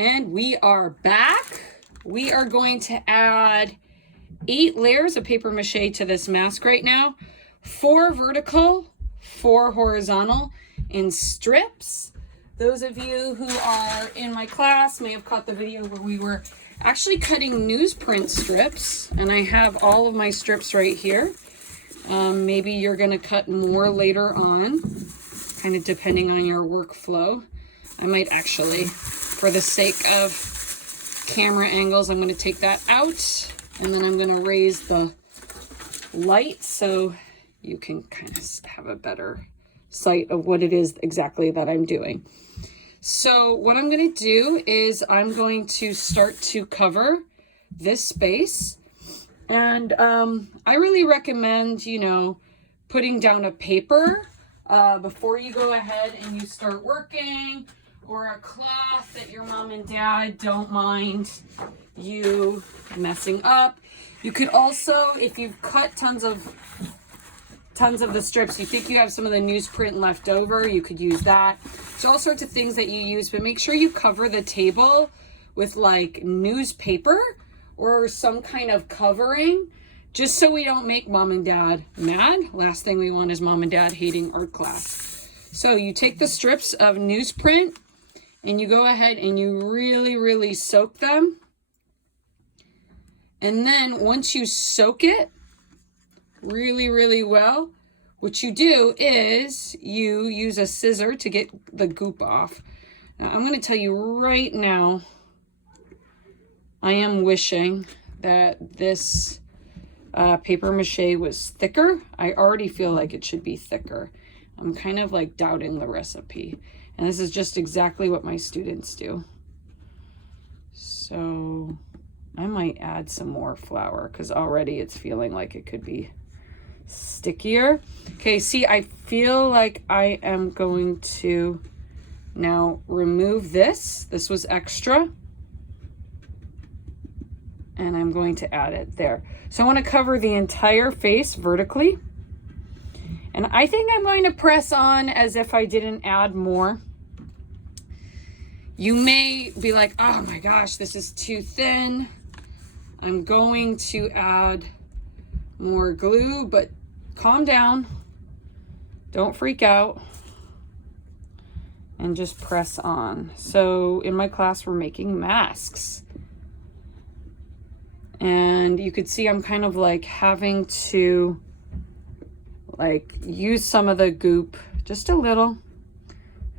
And we are back. We are going to add 8 layers of paper mache to this mask right now. 4 vertical, 4 horizontal in strips. Those of you who are in my class may have caught the video where we were actually cutting newsprint strips, and I have all of my strips right here. Maybe you're going to cut more later on, kind of depending on your workflow. I might actually, for the sake of camera angles, I'm going to take that out, and then I'm going to raise the light so you can kind of have a better sight of what it is exactly that I'm doing. So what I'm going to do is I'm going to start to cover this space. And I really recommend, putting down a paper before you go ahead and you start working, or a cloth that your mom and dad don't mind you messing up. You could also, if you've cut tons of the strips, you think you have some of the newsprint left over, you could use that. There's all sorts of things that you use, but make sure you cover the table with like newspaper or some kind of covering, just so we don't make mom and dad mad. Last thing we want is mom and dad hating art class. So you take the strips of newsprint and you go ahead and you really, really soak them. And then once you soak it really, really well, what you do is you use a scissor to get the goop off. Now, I'm going to tell you right now, I am wishing that this paper mache was thicker. I already feel like it should be thicker. I'm kind of like doubting the recipe. And this is just exactly what my students do. So I might add some more flour because already it's feeling like it could be stickier. Okay, see, I feel like I am going to now remove this. This was extra. And I'm going to add it there. So I want to cover the entire face vertically. And I think I'm going to press on as if I didn't add more. You may be like, oh my gosh, this is too thin. I'm going to add more glue, but calm down. Don't freak out. And just press on. So in my class, we're making masks. And you could see I'm kind of like having to like use some of the goop, just a little,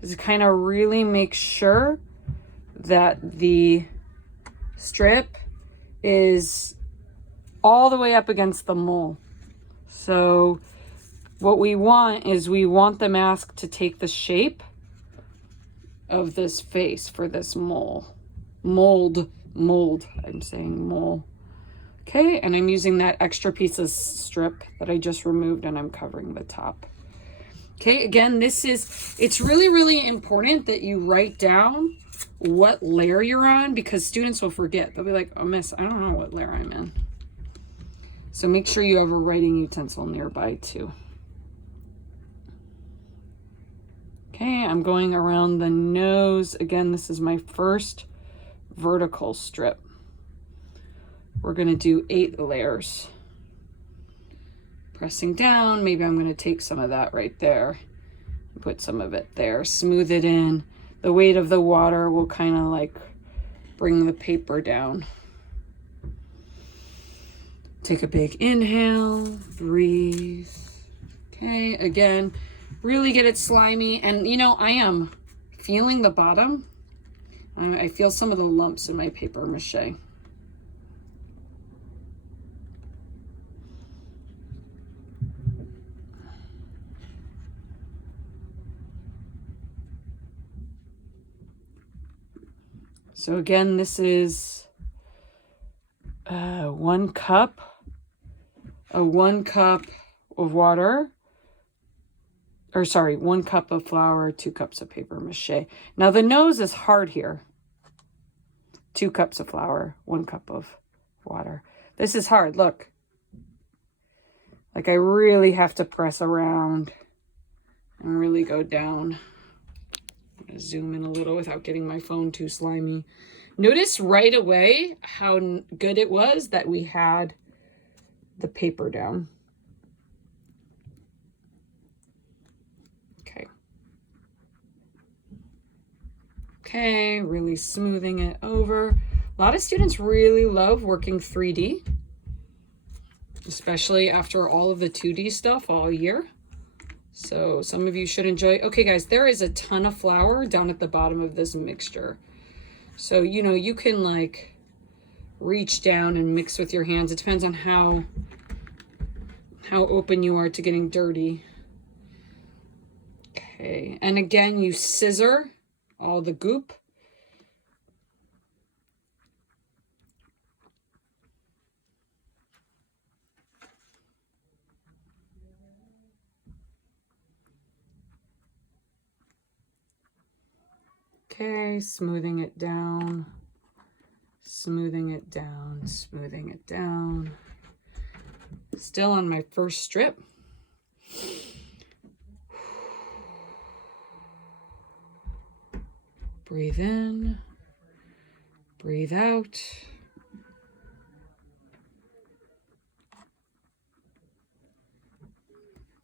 to kind of really make sure that the strip is all the way up against the mole. So what we want is we want the mask to take the shape of this face for this mold, I'm saying mole. Okay, and I'm using that extra piece of strip that I just removed, and I'm covering the top. Okay, again, it's really, really important that you write down what layer you're on, because students will forget. They'll be like, oh, miss, I don't know what layer I'm in. So make sure you have a writing utensil nearby too. Okay, I'm going around the nose. Again, this is my first vertical strip. We're going to do 8 layers. Pressing down, maybe I'm going to take some of that right there. Put some of it there, smooth it in. The weight of the water will kind of like bring the paper down. Take a big inhale, breathe. Okay, again, really get it slimy. And I am feeling the bottom. I feel some of the lumps in my paper mache. So again, this is 1 cup of water, or sorry, 1 cup of flour, 2 cups of paper mache. Now the nose is hard here. 2 cups of flour, 1 cup of water. This is hard, look. Like I really have to press around and really go down. Zoom in a little without getting my phone too slimy. Notice right away how good it was that we had the paper down. Okay. Okay, really smoothing it over. A lot of students really love working 3D, especially after all of the 2D stuff all year. So some of you should enjoy. Okay, guys, there is a ton of flour down at the bottom of this mixture. So, you know, you can like reach down and mix with your hands. It depends on how open you are to getting dirty. Okay, and again, you scissor all the goop. Okay, smoothing it down, smoothing it down, smoothing it down. Still on my first strip. Breathe in, breathe out.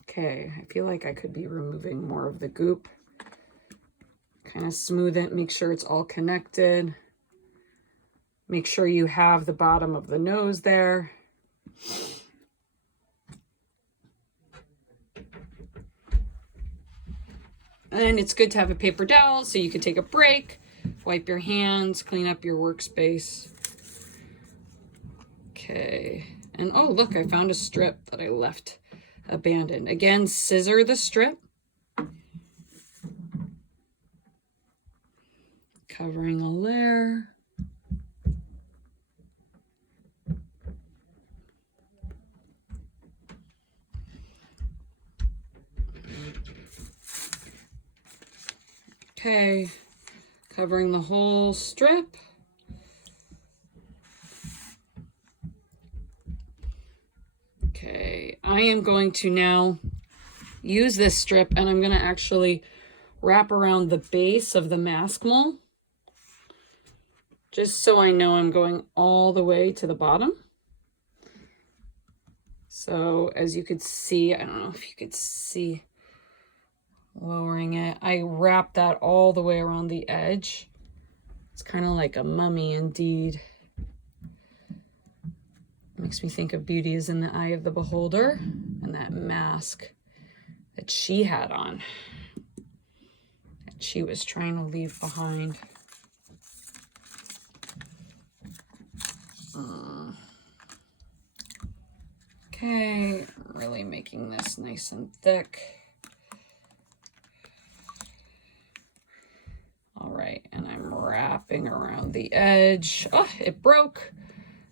Okay, I feel like I could be removing more of the goop. Kind of smooth it, make sure it's all connected. Make sure you have the bottom of the nose there. And it's good to have a paper towel so you can take a break, wipe your hands, clean up your workspace. Okay, and oh look, I found a strip that I left abandoned. Again, scissor the strip. Covering a layer. Okay, covering the whole strip. Okay, I am going to now use this strip and I'm going to actually wrap around the base of the mask mold, just so I know I'm going all the way to the bottom. So as you could see, I don't know if you could see, lowering it, I wrap that all the way around the edge. It's kind of like a mummy indeed. Makes me think of Beauty is in the Eye of the Beholder and that mask that she had on, that she was trying to leave behind. Okay, really making this nice and thick. All right, and I'm wrapping around the edge. Oh, it broke.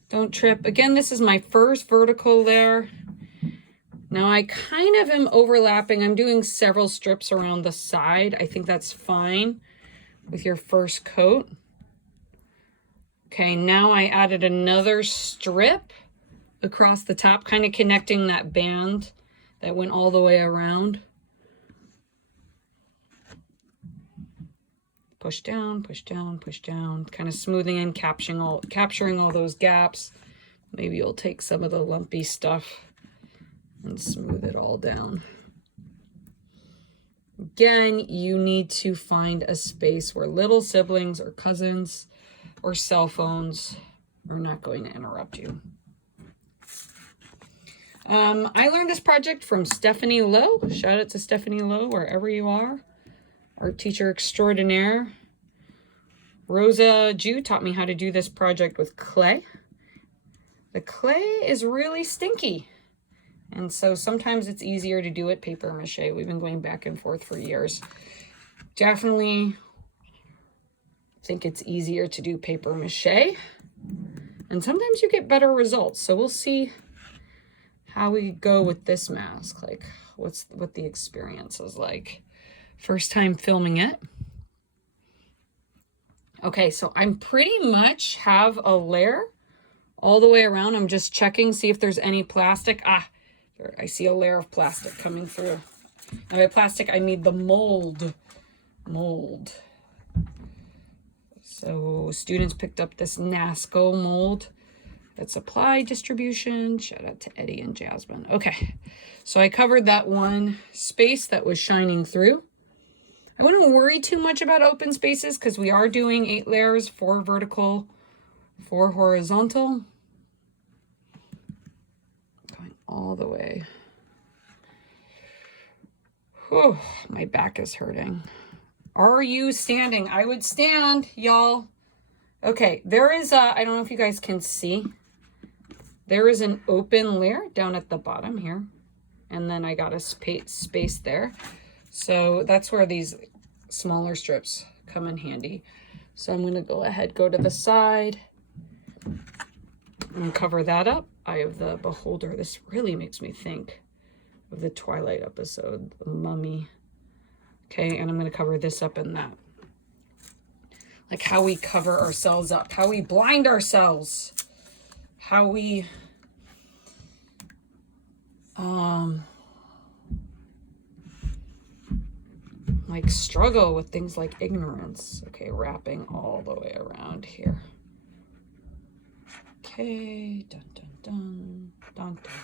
Don't trip. Again, this is my first vertical layer. Now I kind of am overlapping. I'm doing several strips around the side. I think that's fine with your first coat. Okay, now I added another strip across the top, kind of connecting that band that went all the way around. Push down, push down, push down, kind of smoothing and capturing all those gaps. Maybe you'll take some of the lumpy stuff and smooth it all down. Again, you need to find a space where little siblings or cousins or cell phones are not going to interrupt you. I learned this project from Stephanie Lowe. Shout out to Stephanie Lowe, wherever you are. Art teacher extraordinaire. Rosa Jew taught me how to do this project with clay. The clay is really stinky. And so sometimes it's easier to do it paper mache. We've been going back and forth for years. Definitely think it's easier to do paper mache. And sometimes you get better results. So we'll see how we go with this mask. Like what the experience is like. First time filming it. Okay, so I'm pretty much have a layer all the way around. I'm just checking, see if there's any plastic. Ah, I see a layer of plastic coming through. Now by plastic, I mean the mold. So students picked up this NASCO mold. That's supply distribution. Shout out to Eddie and Jasmine. Okay, so I covered that one space that was shining through. I wouldn't worry too much about open spaces because we are doing 8 layers, 4 vertical, 4 horizontal. Going all the way. Whew, my back is hurting. Are you standing? I would stand, y'all. Okay, there is a, I don't know if you guys can see. There is an open layer down at the bottom here. And then I got a space there. So that's where these smaller strips come in handy. So I'm gonna go ahead, go to the side and cover that up. Eye of the Beholder. This really makes me think of the Twilight episode, The Mummy. Okay, and I'm gonna cover this up in that. Like how we cover ourselves up, how we blind ourselves, how we like struggle with things like ignorance. Okay, wrapping all the way around here. Okay, dun dun dun dun dun.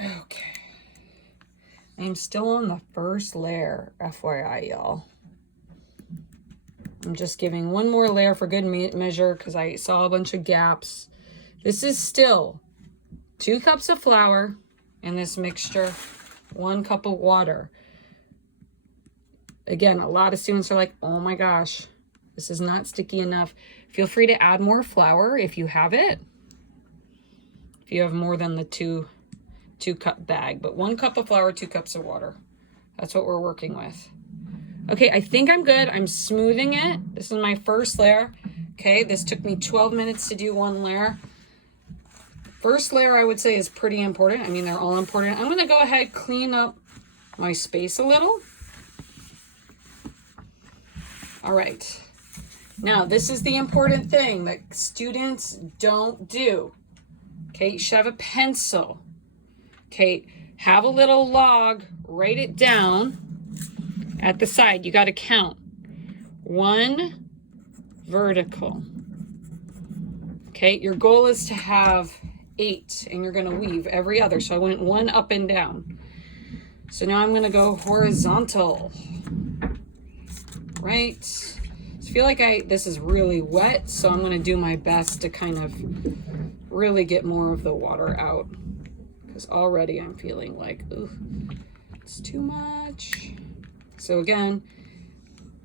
Okay. I'm still on the first layer, FYI, y'all. I'm just giving one more layer for good measure because I saw a bunch of gaps. This is still 2 cups of flour in this mixture, 1 cup of water. Again, a lot of students are like, oh my gosh, this is not sticky enough. Feel free to add more flour if you have it. If you have more than the 2 cup bag, but 1 cup of flour, 2 cups of water. That's what we're working with. Okay, I think I'm good. I'm smoothing it. This is my first layer. Okay, this took me 12 minutes to do 1 layer. First layer I would say is pretty important. I mean, they're all important. I'm gonna go ahead, clean up my space a little. All right. Now, this is the important thing that students don't do. Okay, you should have a pencil. Okay, have a little log, write it down at the side. You got to count. 1 vertical. Okay, your goal is to have 8 and you're going to weave every other. So I went 1 up and down. So now I'm going to go horizontal. Right. So I feel like this is really wet, so I'm going to do my best to kind of really get more of the water out. Because already I'm feeling like, ooh, it's too much. So again,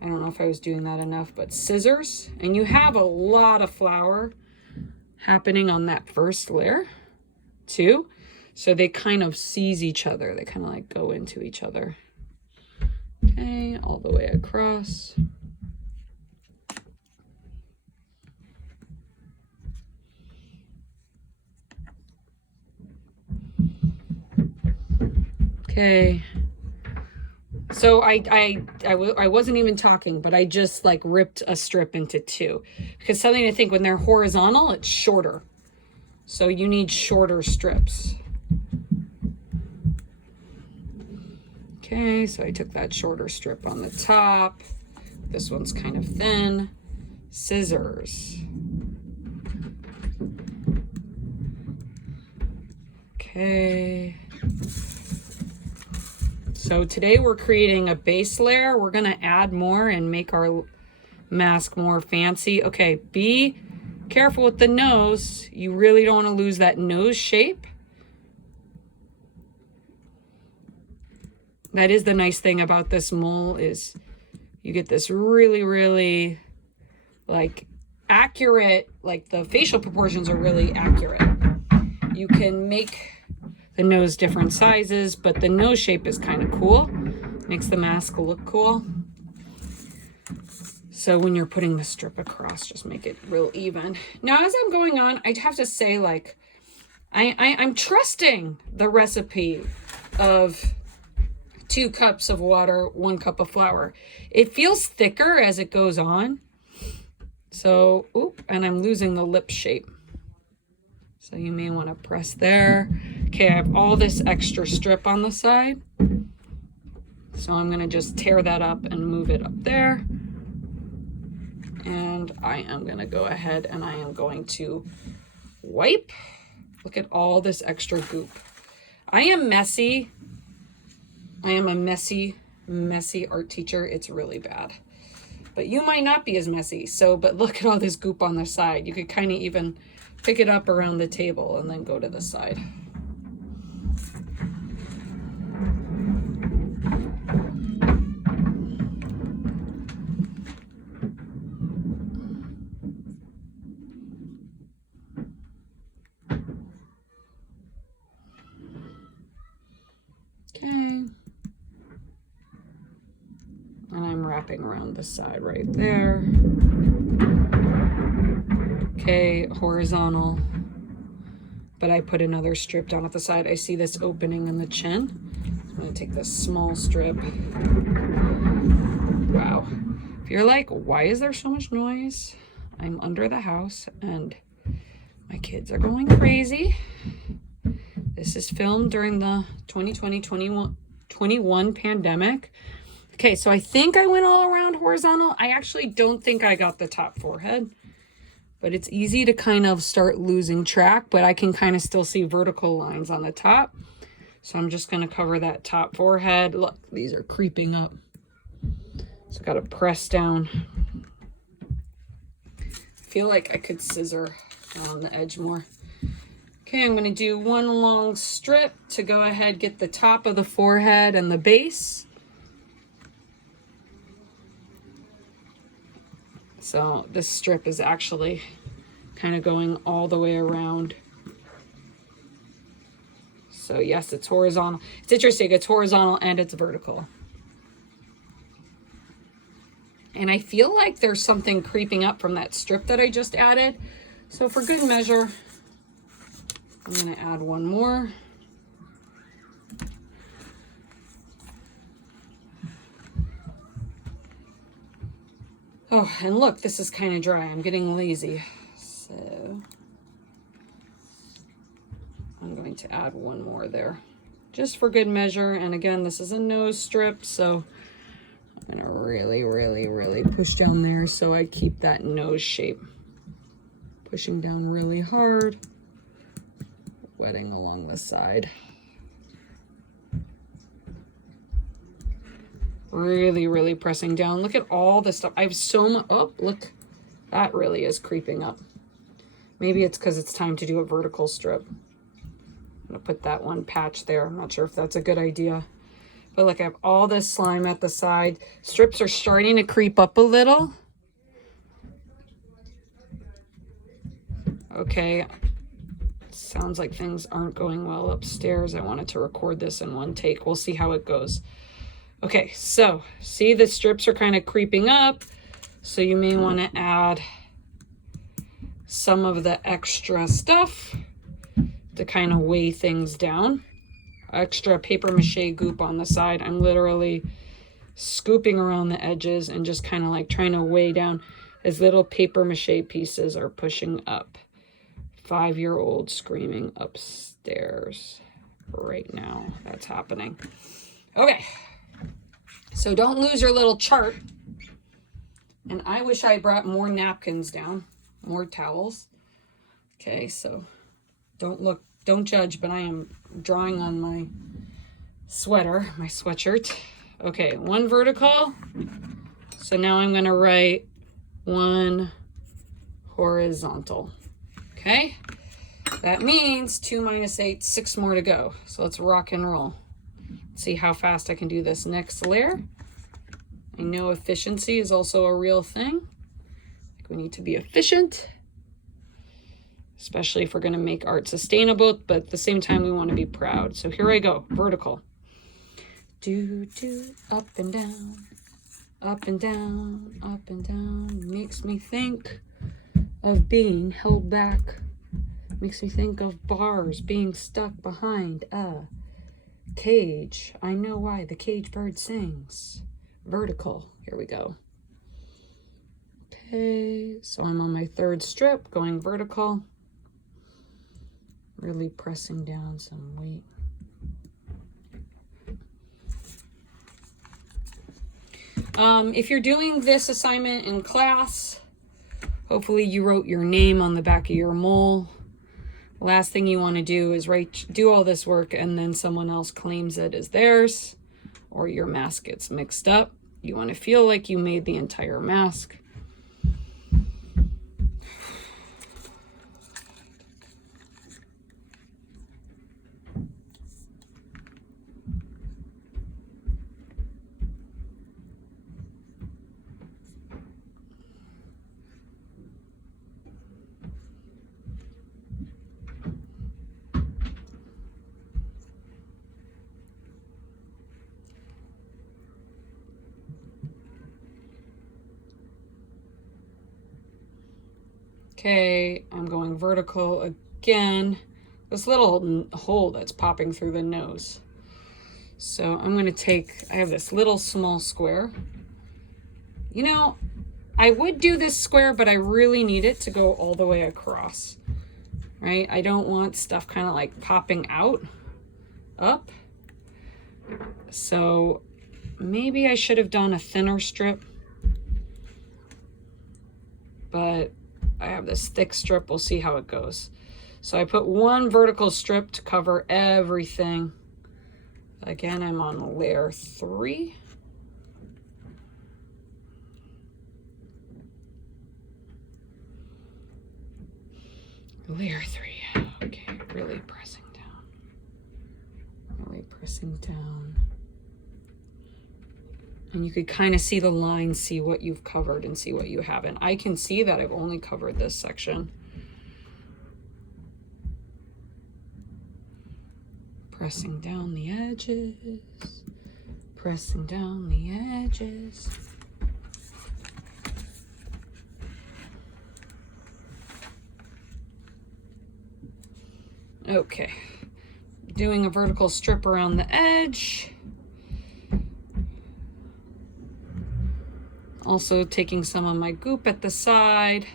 I don't know if I was doing that enough, but scissors. And you have a lot of flour happening on that first layer too. So they kind of seize each other. They kind of like go into each other. Okay, all the way across. Okay. So I wasn't even talking, but I just like ripped a strip into 2 because something to think, when they're horizontal, it's shorter. So you need shorter strips. Okay, so I took that shorter strip on the top. This one's kind of thin. Scissors. Okay. So today we're creating a base layer. We're gonna add more and make our mask more fancy. Okay, be careful with the nose. You really don't wanna lose that nose shape. That is the nice thing about this mole, is you get this really, really like accurate, like the facial proportions are really accurate. You can make the nose different sizes, but the nose shape is kind of cool. Makes the mask look cool. So when you're putting the strip across, just make it real even. Now, as I'm going on, I have to say, like, I'm trusting the recipe of 2 cups of water, 1 cup of flour. It feels thicker as it goes on. So, oop, and I'm losing the lip shape. So you may want to press there. Okay, I have all this extra strip on the side. So I'm gonna just tear that up and move it up there. And I am gonna go ahead and I am going to wipe. Look at all this extra goop. I am messy. I am a messy art teacher. It's really bad. But you might not be as messy. So, but look at all this goop on the side. You could kind of even pick it up around the table and then go to the side. Okay. And I'm wrapping around the side right there. Okay, horizontal. But I put another strip down at the side. I see this opening in the chin. I'm gonna take this small strip. Wow. If you're like, why is there so much noise? I'm under the house and my kids are going crazy. This is filmed during the 2020-21 pandemic. Okay, so I think I went all around horizontal. I actually don't think I got the top forehead, but it's easy to kind of start losing track, but I can kind of still see vertical lines on the top. So I'm just gonna cover that top forehead. Look, these are creeping up. So I gotta press down. I feel like I could scissor on the edge more. Okay, I'm gonna do one long strip to go ahead, get the top of the forehead and the base. So this strip is actually kind of going all the way around. So yes, it's horizontal. It's interesting, it's horizontal and it's vertical. And I feel like there's something creeping up from that strip that I just added. So for good measure, I'm gonna add one more. Oh, and look, this is kind of dry. I'm getting lazy. So I'm going to add one more there just for good measure. And again, this is a nose strip, so I'm gonna really push down there so I keep that nose shape. Pushing down really hard, wetting along the side. Really pressing down. Look at all this stuff. I have so much. Oh, look, that really is creeping up. Maybe it's because it's time to do a vertical strip. I'm gonna put that one patch there. I'm not sure if that's a good idea. But look, I have all this slime at the side. Strips are starting to creep up a little. Okay. Sounds like things aren't going well upstairs. I wanted to record this in one take. We'll see how it goes. Okay, so see the strips are kind of creeping up. So you may want to add some of the extra stuff to kind of weigh things down. Extra paper mache goop on the side. I'm literally scooping around the edges and just kind of like trying to weigh down as little paper mache pieces are pushing up. 5-year-old screaming upstairs right now. That's happening. Okay. So don't lose your little chart. And I wish I brought more napkins down, more towels. Okay, so don't judge, but I am drawing on my sweater, my sweatshirt. Okay, one vertical. So now I'm gonna write one horizontal. Okay, that means 2 minus 8, 6 more to go. So let's rock and roll. See how fast I can do this next layer. I know efficiency is also a real thing. We need to be efficient, especially if we're going to make art sustainable, but at the same time we want to be proud. So here I go, vertical. Do up and down, up and down, up and down. Makes me think of being held back. Makes me think of bars being stuck behind a cage. I know why the cage bird sings. Vertical. Here we go. Okay, so I'm on my 3rd strip, going vertical. Really pressing down some weight. If you're doing this assignment in class, hopefully you wrote your name on the back of your mole. Last thing you want to do is do all this work and then someone else claims it as theirs, or your mask gets mixed up. You want to feel like you made the entire mask. Okay, I'm going vertical again. This little hole that's popping through the nose. So I'm going to I have this little small square. You know, I would do this square, but I really need it to go all the way across, right? I don't want stuff kind of like popping out, up. So maybe I should have done a thinner strip, but I have this thick strip. We'll see how it goes. So I put one vertical strip to cover everything. Again, I'm on layer 3. Layer 3. Okay, really pressing down. Really pressing down. And you could kind of see the lines, see what you've covered and see what you haven't. I can see that I've only covered this section. Pressing down the edges. Pressing down the edges. Okay. Doing a vertical strip around the edge. Also taking some of my goop at the side.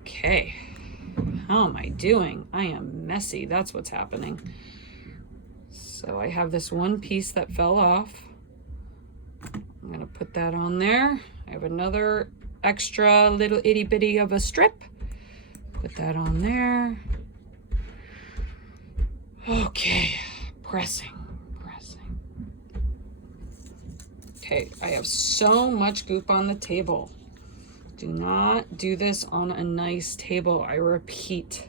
Okay, how am I doing? I am messy, that's what's happening. So I have this one piece that fell off. I'm gonna put that on there. I have another extra little itty bitty of a strip. Put that on there. Okay, pressing. Okay, I have so much goop on the table. Do not do this on a nice table. I repeat.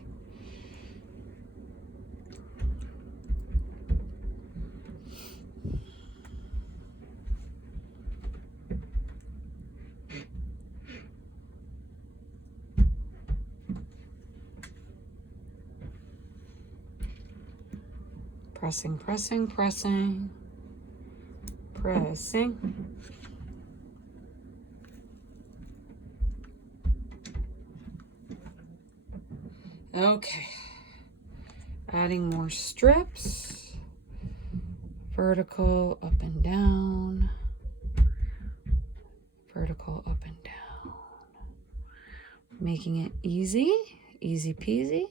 Pressing, pressing, pressing. Pressing. Okay. Adding more strips. Vertical up and down. Vertical up and down. Making it easy. Easy peasy.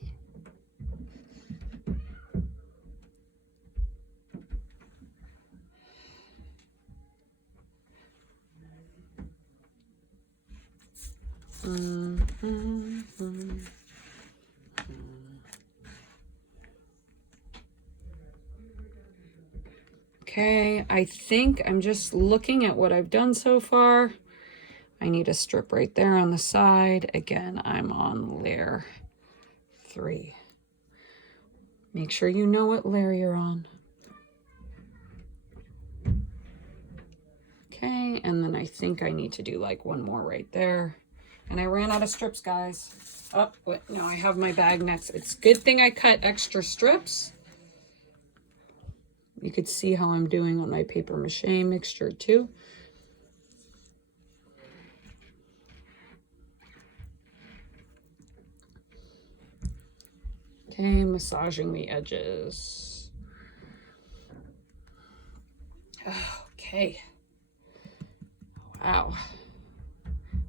Okay, I think I'm just looking at what I've done so far. I need a strip right there on the side. Again, I'm on layer 3. Make sure you know what layer you're on. Okay, and then I think I need to do like one more right there. And I ran out of strips, guys. Oh, wait, no, I have my bag next. It's a good thing I cut extra strips. You could see how I'm doing on my paper mache mixture too. Okay, massaging the edges. Okay. Wow.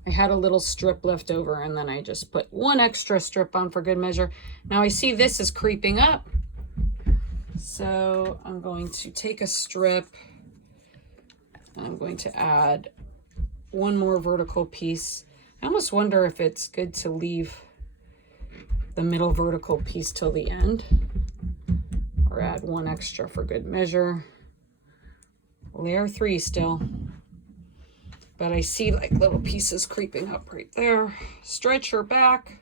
I had a little strip left over and then I just put one extra strip on for good measure. Now I see this is creeping up. So I'm going to take a strip And I'm going to add one more vertical piece. I almost wonder if it's good to leave the middle vertical piece till the end, or add one extra for good measure. Layer 3 still, but I see like little pieces creeping up right there. Stretch your back.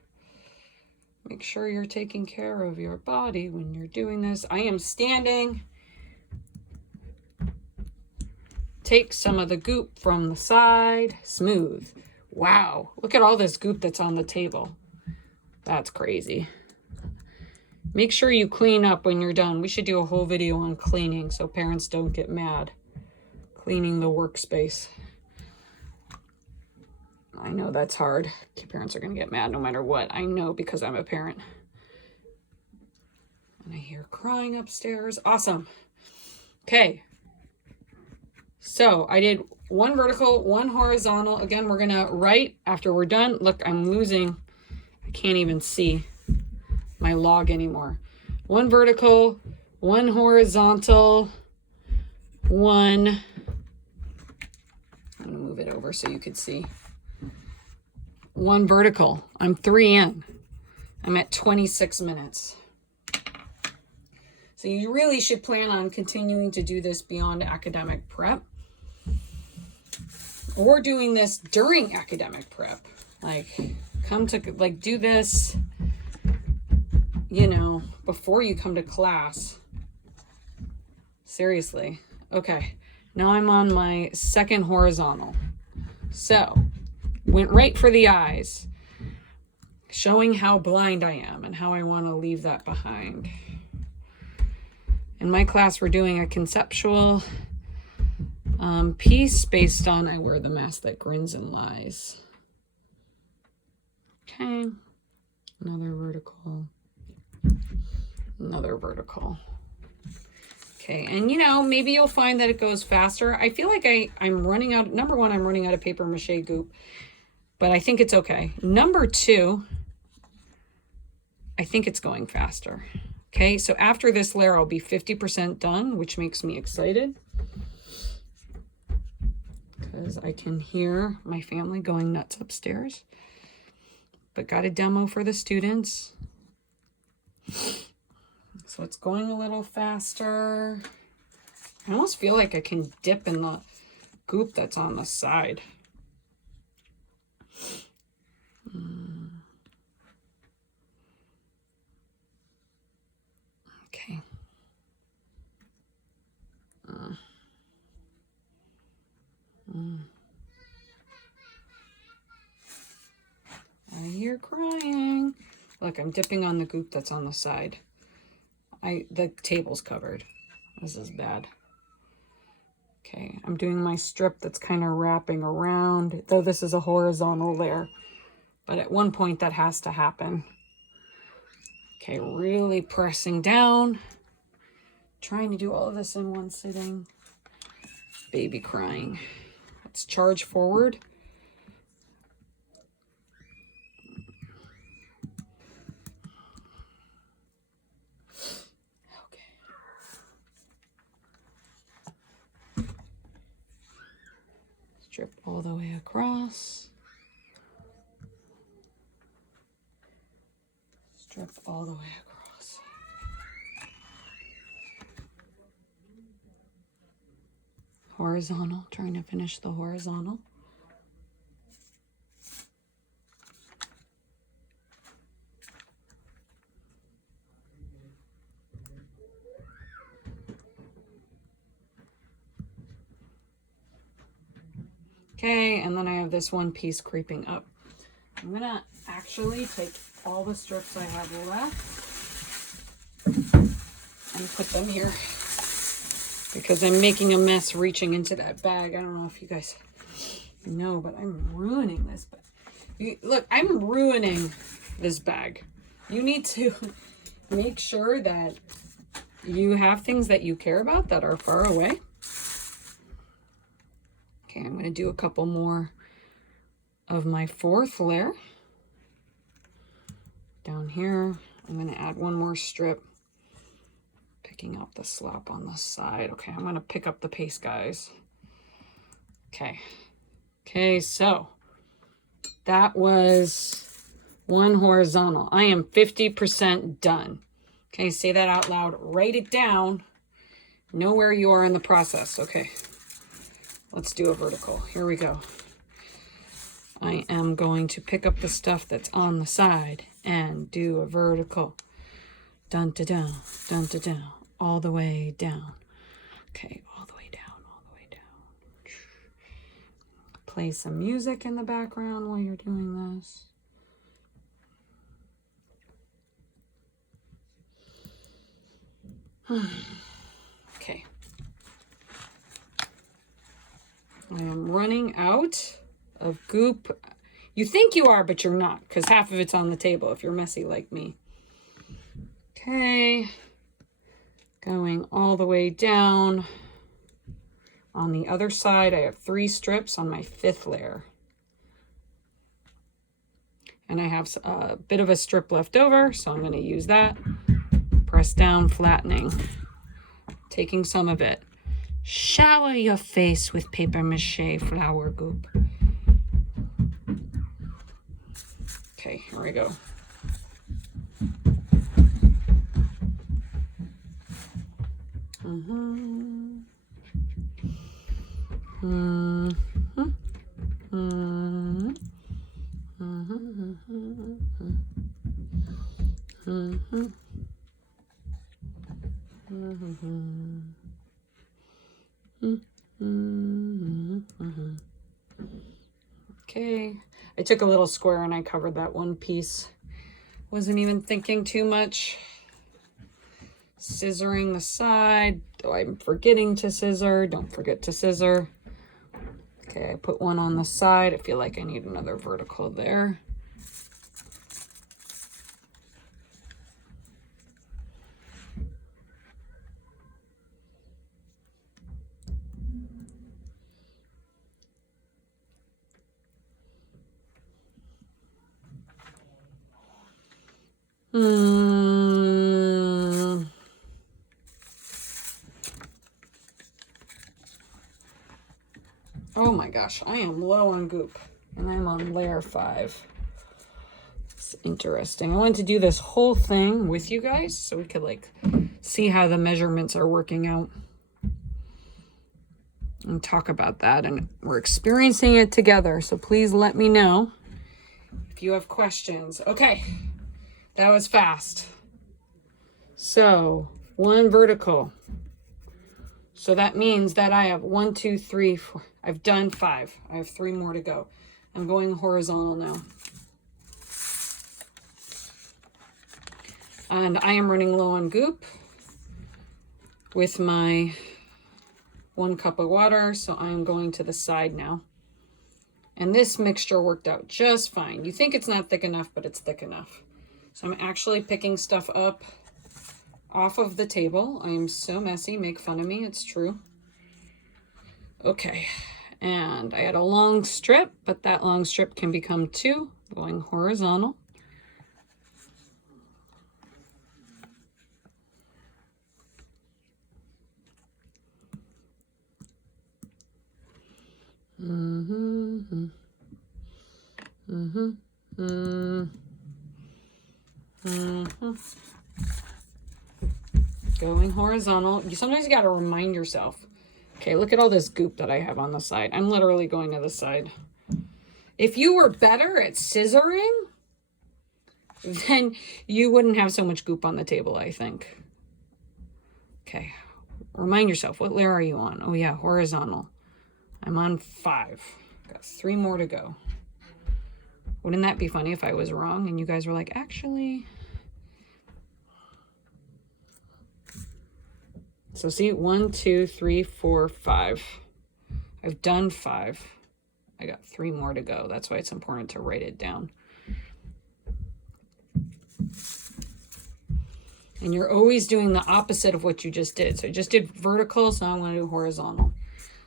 Make sure you're taking care of your body when you're doing this. I am standing. Take some of the goop from the side. Smooth. Wow, look at all this goop that's on the table. That's crazy. Make sure you clean up when you're done. We should do a whole video on cleaning so parents don't get mad. Cleaning the workspace. I know that's hard. Parents are going to get mad no matter what. I know because I'm a parent. And I hear crying upstairs. Awesome. Okay. So I did one vertical, one horizontal. Again, we're going to write after we're done. Look, I'm losing. I can't even see my log anymore. One vertical, one horizontal, one. I'm going to move it over so you could see. One vertical. I'm 3 in. I'm at 26 minutes. So you really should plan on continuing to do this beyond academic prep, or doing this during academic prep. Like, come to, like, do this, you know, before you come to class. Seriously. Okay. Now I'm on my second horizontal. So, went right for the eyes, showing how blind I am and how I want to leave that behind. In my class, we're doing a conceptual piece based on I wear the mask that grins and lies. Okay, another vertical, another vertical. Okay, and you know, maybe you'll find that it goes faster. I feel like I'm running out, number one, I'm running out of paper mache goop, but I think it's okay. Number two, I think it's going faster. Okay, so after this layer, I'll be 50% done, which makes me excited because I can hear my family going nuts upstairs. But got a demo for the students. So it's going a little faster. I almost feel like I can dip in the goop that's on the side. Okay. I hear crying. Look, I'm dipping on the goop that's on the side. The table's covered. This is bad. Okay, I'm doing my strip that's kind of wrapping around, though this is a horizontal layer. But at one point that has to happen. Okay, really pressing down. Trying to do all of this in one sitting. Baby crying. Let's charge forward. Strip all the way across. Strip all the way across. Horizontal, trying to finish the horizontal. Okay, and then I have this one piece creeping up. I'm gonna actually take all the strips I have left and put them here because I'm making a mess reaching into that bag. I don't know if you guys know, but I'm ruining this. Look, I'm ruining this bag. You need to make sure that you have things that you care about that are far away. Okay, I'm going to do a couple more of my fourth layer. Down here, I'm going to add one more strip, picking up the slop on the side. Okay, I'm going to pick up the pace, guys. Okay, so that was one horizontal. I am 50% done. Okay, say that out loud. Write it down. Know where you are in the process. Okay, let's do a vertical. Here we go. I am going to pick up the stuff that's on the side and do a vertical. Dun da down, dun da down, all the way down. Okay, all the way down, all the way down. Play some music in the background while you're doing this. Okay. I am running out of goop. You think you are, but you're not, because half of it's on the table if you're messy like me. Okay. Going all the way down. On the other side, I have 3 strips on my 5th layer. And I have a bit of a strip left over, so I'm going to use that. Press down, flattening. Taking some of it. Shower your face with paper mache flower goop. Okay, here we go. Okay, I took a little square and I covered that one piece. Wasn't even thinking too much. Scissoring the side. Oh, I'm forgetting to scissor. Don't forget to scissor. Okay, I put one on the side. I feel like I need another vertical there. Oh my gosh, I am low on goop and I'm on layer 5. It's interesting. I wanted to do this whole thing with you guys so we could like see how the measurements are working out and talk about that, and we're experiencing it together. So please let me know if you have questions. Okay, that was fast. So 1 vertical. So that means that I have 1, 2, 3, 4. I've done 5. I have 3 more to go. I'm going horizontal now. And I am running low on goop with my 1 cup of water. So I'm going to the side now. And this mixture worked out just fine. You think it's not thick enough, but it's thick enough. So I'm actually picking stuff up off of the table. I am so messy. Make fun of me. It's true. Okay. And I had a long strip, but that long strip can become 2. Going horizontal. Going horizontal. Sometimes you got to remind yourself. Okay, look at all this goop that I have on the side. I'm literally going to the side. If you were better at scissoring, then you wouldn't have so much goop on the table, I think. Okay, remind yourself. What layer are you on? Oh yeah, horizontal. I'm on 5. Got 3 more to go. Wouldn't that be funny if I was wrong and you guys were like, actually... So see, 1, 2, 3, 4, 5. I've done 5. I got 3 more to go. That's why it's important to write it down. And you're always doing the opposite of what you just did. So I just did vertical, so I'm going to do horizontal.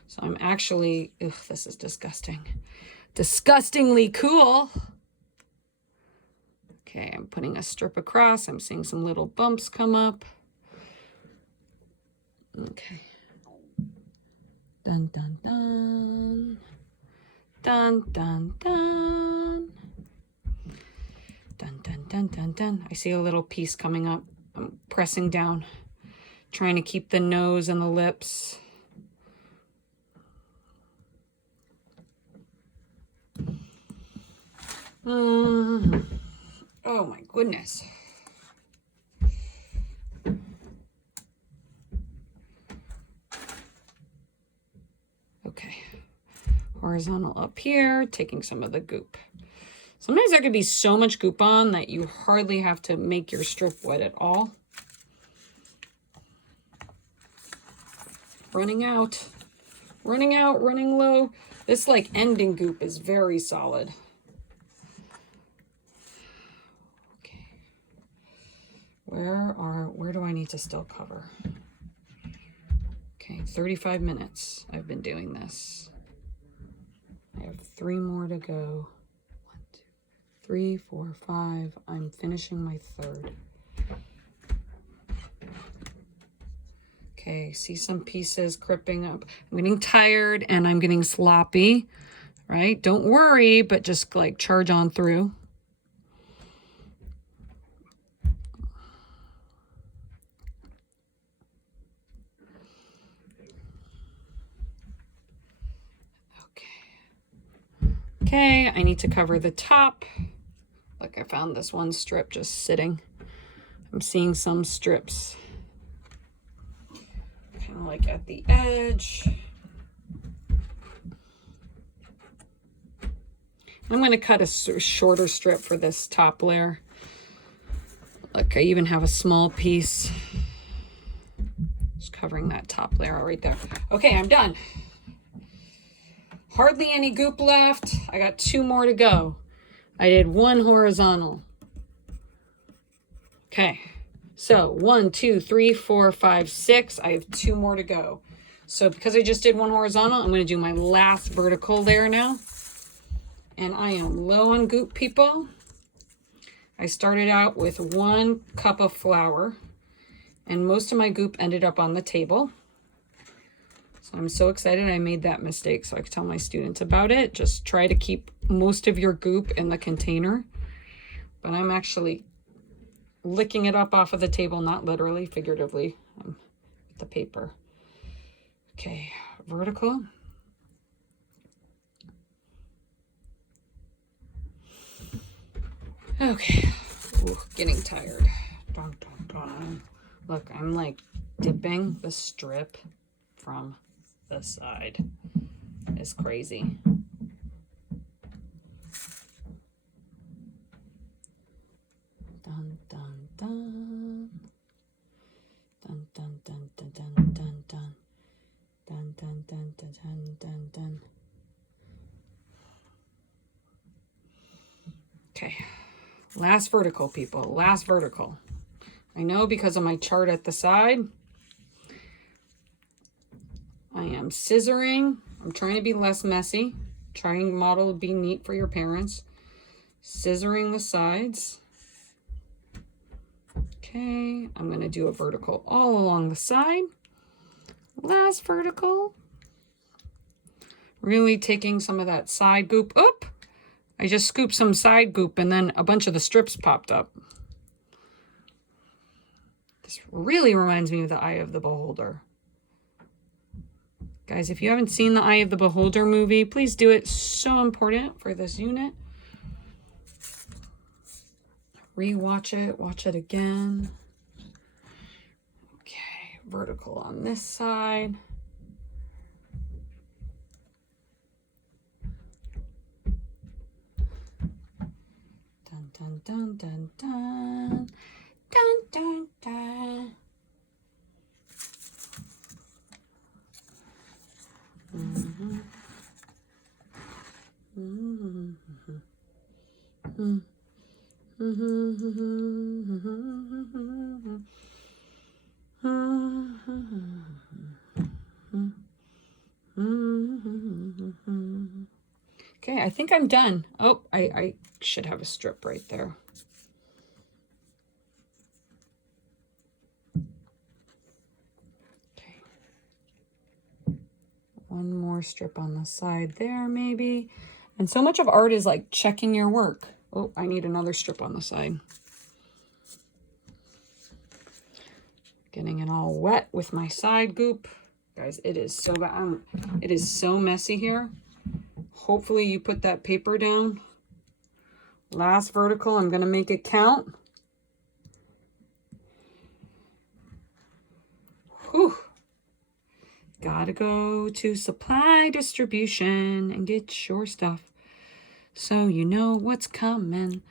So I'm actually, ugh, this is disgusting. Disgustingly cool. Okay, I'm putting a strip across. I'm seeing some little bumps come up. Okay. Dun, dun, dun. Dun, dun, dun. Dun, dun, dun, dun, dun. I see a little piece coming up. I'm pressing down, trying to keep the nose and the lips. Oh my goodness. Okay, horizontal up here, taking some of the goop. Sometimes there could be so much goop on that you hardly have to make your strip wet at all. Running out, running low. This like ending goop is very solid. Okay, where do I need to still cover? Okay, 35 minutes I've been doing this. I have 3 more to go. 1, 2, 3, 4, 5. I'm finishing my 3rd. Okay, see some pieces creeping up. I'm getting tired and I'm getting sloppy, right? Don't worry, but just like charge on through. Okay, I need to cover the top. Look, I found this one strip just sitting. I'm seeing some strips kind of like at the edge. I'm going to cut a shorter strip for this top layer. Look, I even have a small piece. Just covering that top layer right there. Okay, I'm done. Hardly any goop left. I got 2 more to go. I did 1 horizontal. Okay, so 1, 2, 3, 4, 5, 6. I have 2 more to go. So because I just did 1 horizontal, I'm going to do my last vertical there now. And I am low on goop, people. I started out with 1 cup of flour, and most of my goop ended up on the table. So I'm so excited I made that mistake, so I can tell my students about it. Just try to keep most of your goop in the container. But I'm actually licking it up off of the table, not literally, figuratively, with the paper. Okay, vertical. Okay, ooh, getting tired. Dun, dun, dun. Look, I'm like dipping the strip from the side. It's crazy. Dun, dun, dun. Dun, dun, dun, dun, dun, dun, dun. Dun, dun, dun, dun, dun, dun, dun. Okay. Last vertical, people. Last vertical. I know because of my chart at the side, I am scissoring. I'm trying to be less messy. Trying model to be neat for your parents. Scissoring the sides. Okay. I'm going to do a vertical all along the side. Last vertical. Really taking some of that side goop. Oop! I just scooped some side goop and then a bunch of the strips popped up. This really reminds me of the Eye of the Beholder. Guys, if you haven't seen the Eye of the Beholder movie, please do it. So important for this unit. Rewatch it. Watch it again. Okay, vertical on this side. Dun, dun, dun, dun. Dun, dun, dun. Mm-hmm. Mm-hmm. Mm-hmm. Okay, I think I'm done. Oh, I should have a strip right there. Okay. one more strip on the side there, maybe. And so much of art is like checking your work. Oh, I need another strip on the side. Getting it all wet with my side goop. Guys, it is so bad. It is so messy here. Hopefully you put that paper down. Last vertical, I'm gonna make it count. Whew. Gotta go to supply distribution and get your stuff so you know what's coming.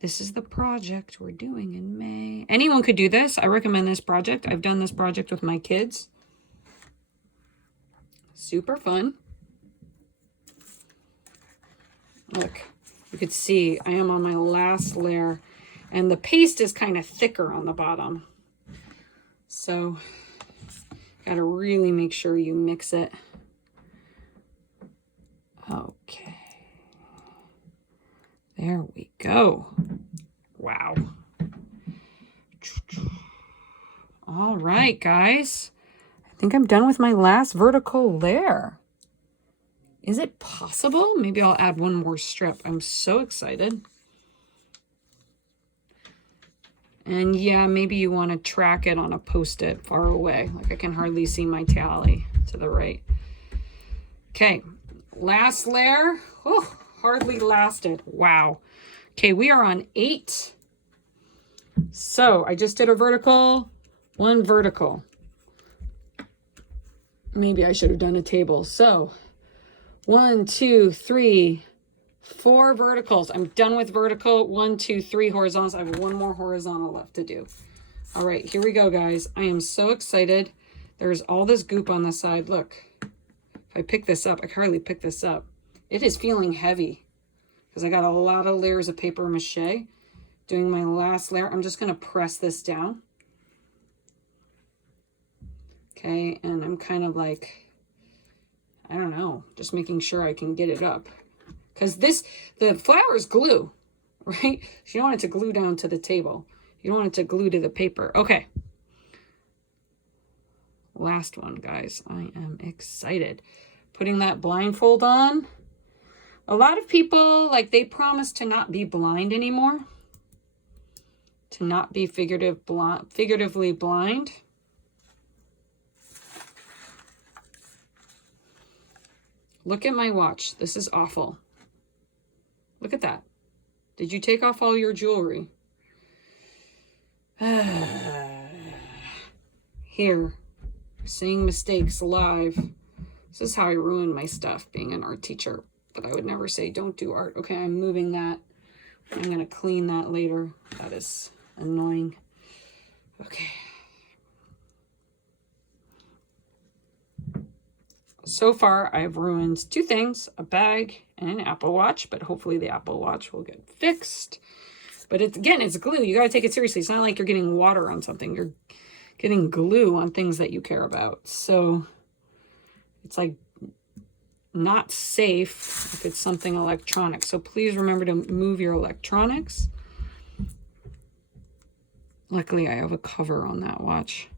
This is the project we're doing in May. Anyone could do this. I recommend this project. I've done this project with my kids. Super fun. Look, you could see I am on my last layer and the paste is kind of thicker on the bottom. So gotta really make sure you mix it. Okay. There we go. Wow. All right, guys. I think I'm done with my last vertical layer. Is it possible? Maybe I'll add one more strip. I'm so excited. And yeah, maybe you want to track it on a Post-it far away. Like I can hardly see my tally to the right. Okay, last layer. Oh, hardly lasted. Wow. Okay, we are on 8. So I just did a vertical, one vertical. Maybe I should have done a table. So 1, 2, 3, 4 verticals. I'm done with vertical. 1, 2, 3 horizontals. I have one more horizontal left to do. All right, here we go, guys. I am so excited. There's all this goop on the side. Look, if I pick this up, I can hardly pick this up. It is feeling heavy because I got a lot of layers of paper mache. Doing my last layer. I'm just going to press this down. Okay, and I'm kind of like, I don't know, just making sure I can get it up. Because the flower is glue, right? You don't want it to glue down to the table. You don't want it to glue to the paper. Okay. Last one, guys. I am excited. Putting that blindfold on. A lot of people, like, they promise to not be blind anymore. To not be figuratively blind. Look at my watch. This is awful. Look at that. Did you take off all your jewelry? Here, seeing mistakes live. This is how I ruin my stuff being an art teacher. But I would never say don't do art. Okay, I'm moving that. I'm going to clean that later. That is annoying. Okay. So far, I've ruined 2 things, a bag and an Apple Watch, but hopefully the Apple Watch will get fixed. But again, it's glue. You got to take it seriously. It's not like you're getting water on something. You're getting glue on things that you care about. So it's like not safe if it's something electronic. So please remember to move your electronics. Luckily, I have a cover on that watch.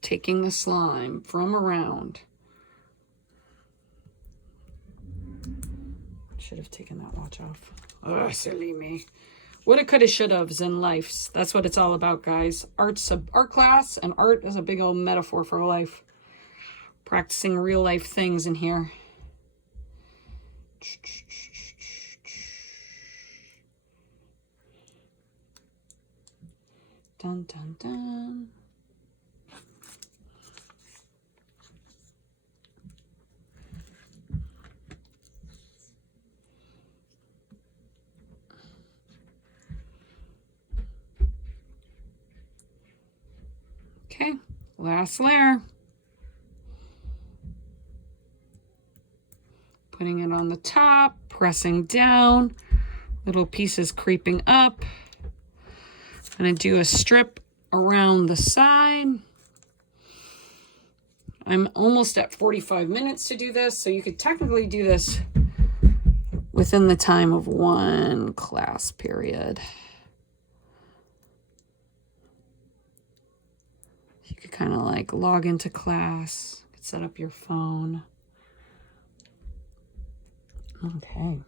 Taking the slime from around. Should have taken that watch off. Oh, silly me. Woulda, coulda, shoulda's in life. That's what it's all about, guys. Art's a art class, and art is a big old metaphor for life. Practicing real life things in here. Dun, dun, dun. Okay, last layer. Putting it on the top, pressing down, little pieces creeping up. I'm going to do a strip around the side. I'm almost at 45 minutes to do this, so you could technically do this within the time of one class period. You could kind of like log into class, set up your phone. Okay.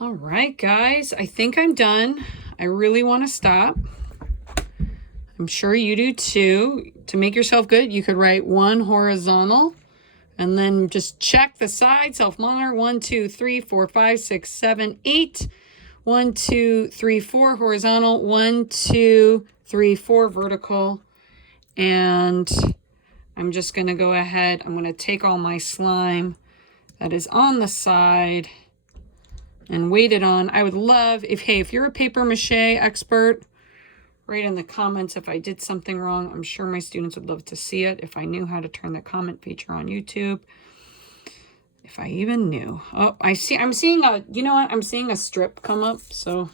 All right, guys, I think I'm done. I really want to stop. I'm sure you do too. To make yourself good, you could write 1 horizontal and then just check the side, self-monitor, 1, 2, 3, 4, 5, 6, 7, 8. 1, 2, 3, 4 horizontal, 1, 2, 3, 4 vertical. And I'm just going to go ahead. I'm going to take all my slime that is on the side and weight it on. I would love if you're a paper mache expert, write in the comments if I did something wrong. I'm sure my students would love to see it if I knew how to turn the comment feature on YouTube. If I even knew. Oh, I'm seeing a, you know what? I'm seeing a strip come up. So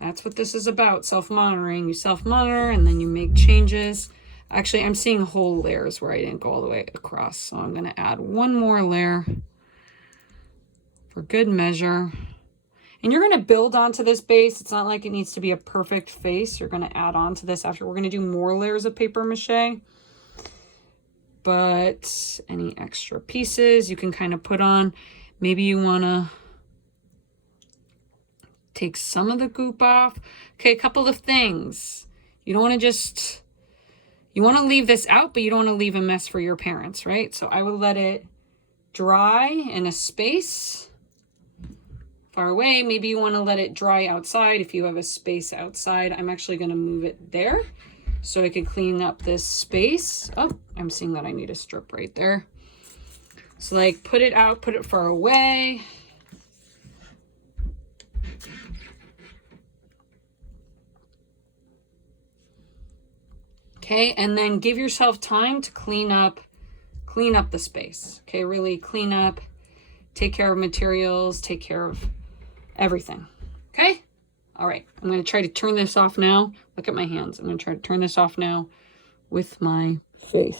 that's what this is about. Self-monitoring. You self-monitor and then you make changes. Actually, I'm seeing whole layers where I didn't go all the way across. So I'm going to add one more layer for good measure. And you're going to build onto this base. It's not like it needs to be a perfect face. You're going to add on to this after. We're going to do more layers of paper mache. But any extra pieces you can kind of put on. Maybe you want to take some of the goop off. Okay, a couple of things. You don't want to just, you want to leave this out, but you don't want to leave a mess for your parents, right? So I would let it dry in a space far away. Maybe you want to let it dry outside if you have a space outside. I'm actually going to move it there so I can clean up this space. Oh, I'm seeing that I need a strip right there. So like put it out, put it far away. Okay, and then give yourself time to clean up the space. Okay, really clean up, take care of materials, take care of everything. Okay? All right, I'm going to try to turn this off now. Look at my hands. I'm going to try to turn this off now with my face.